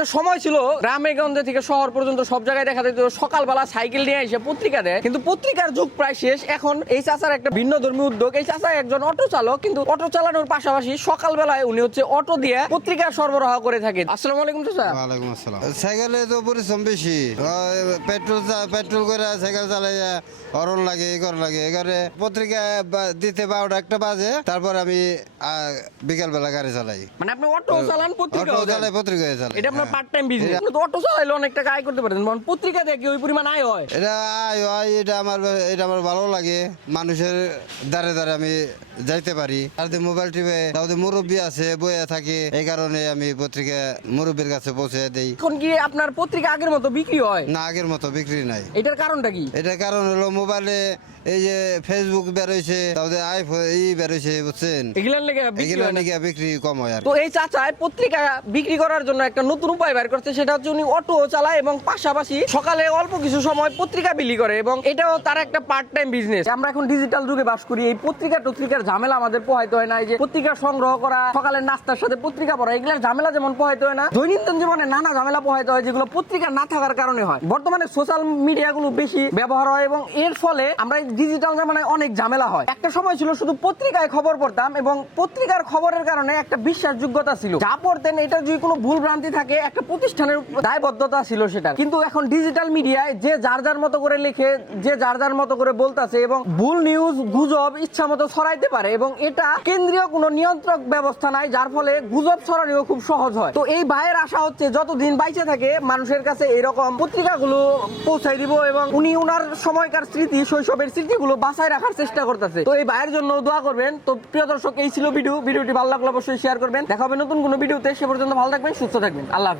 একটা সময় ছিল গ্রামে গঞ্জে থেকে শহর পর্যন্ত সব জায়গায় দেখা যেত সকালবেলা সাইকেল নিয়ে এসে পত্রিকা দেয়, কিন্তু পত্রিকার যুগ প্রায় শেষ। এখন এই চাচার একটা ভিন্ন ধর্মী উদ্যোগ। এই চাচা একজন অটো চালক, কিন্তু অটো চালানোর পাশাপাশি সকালবেলায় উনি হচ্ছে অটো দিয়ে পত্রিকা সরবরাহ করে থাকে। আসসালামু আলাইকুম চাচা। ওয়ালাইকুম আসসালাম। সাইকেলে তো পরিশ্রম বেশি, পেট্রোল করে সাইকেল চালাইয়া হরন লাগে, এগারে পত্রিকা দিতে 12টা একটা বাজে, তারপর আমি বিকাল বেলা গাড়ি চালাই। মানে আপনি অটো চালান, পত্রিকা চালাই, পত্রিকা চালাই। এটা আপনার পার্ট টাইম বিজনেস। আপনি তো অটো চালাইলে অনেক টাকা আয় করতে পারেন, পত্রিকা দিয়ে কি ওই পরিমাণ আয় হয়? এটা আয় হয়, এটা আমার ভালো লাগে। মানুষের দ্বারে দ্বারে আমি যাইতে পারি। আর মোবাইল টিপে তাদের মুরব্বী আছে, বইয়া থাকে, এই কারণে আমি পত্রিকা মুরব্বীর কাছে পৌঁছে দেই। এখন কি আপনার পত্রিকা আগের মতো বিক্রি হয়? না, আগের মতো বিক্রি নাই। এটার কারণটা কি? এটার কারণ হলো মোবাইলে এই যে ফেসবুক বেরোইছে, তাদের আইফোন বেরোইছে, বুঝছেন, এগুলার লেগে বিক্রি কম হয়। আর তো এই চাচায় পত্রিকা বিক্রি করার জন্য একটা নতুন উপায় বের করছে, সেটা হচ্ছে উনি অটো চালায় এবং পাশাপাশি সকালে অল্প কিছু সময় পত্রিকা বিলি করে, এবং এটাও তার একটা পার্ট টাইম বিজনেস। আমরা এখন ডিজিটাল যুগে বাস করি, এই পত্রিকার ঝামেলা আমাদের পোহাইতে হয় না। এই যে পত্রিকা সংগ্রহ করা, সকালের নাস্তার সাথে পত্রিকা পড়া, এগুলোর ঝামেলা যেমন পোহাইতে হয় না, দৈনন্দিন জীবনে নানা ঝামেলা পোহাইতে হয় যেগুলো পত্রিকা না থাকার কারণে হয়। বর্তমানে সোশ্যাল মিডিয়া গুলো বেশি ব্যবহার হয় এবং এর ফলে আমরা ডিজিটাল জামানায় অনেক ঝামেলা হয়। একটা সময় ছিল শুধু পত্রিকায় খবর পড়তাম এবং পত্রিকার খবরের কারণে একটা বিশ্বাসযোগ্যতা ছিল, যা পড়তেন এটা যদি কোনো ভুল ভ্রান্তি থাকে একটা প্রতিষ্ঠানের দায়বদ্ধতা ছিল সেটা। কিন্তু এখন ডিজিটাল মিডিয়ায় যে যার যার মতো করে লিখে, যে যার যার মতো করে বলতাছে এবং ভুল নিউজ, গুজব ইচ্ছা মতো ছড়াইতে পারে, এবং এটা কেন্দ্রীয় কোনো নিয়ন্ত্রক ব্যবস্থা নাই, যার ফলে গুজব ছড়ানো খুব সহজ হয়। তো এই ভাইয়ের আশা হচ্ছে যতদিন বাইচে থাকে মানুষের কাছে এরকম পত্রিকাগুলো পৌঁছাই দিব, এবং উনি উনার সময়কার স্মৃতি, শৈশবের স্মৃতিগুলো বাঁচায় রাখার চেষ্টা করতেছে। তো এই ভাইয়ের জন্য দোয়া করবেন। তো প্রিয় দর্শক, এই ছিল ভিডিওটি ভালো লাগলে অবশ্যই শেয়ার করবেন। দেখা হবে নতুন কোনো ভিডিওতে। সে পর্যন্ত ভালো থাকবেন, সুস্থ থাকবেন। আল্লাহ হাফেজ।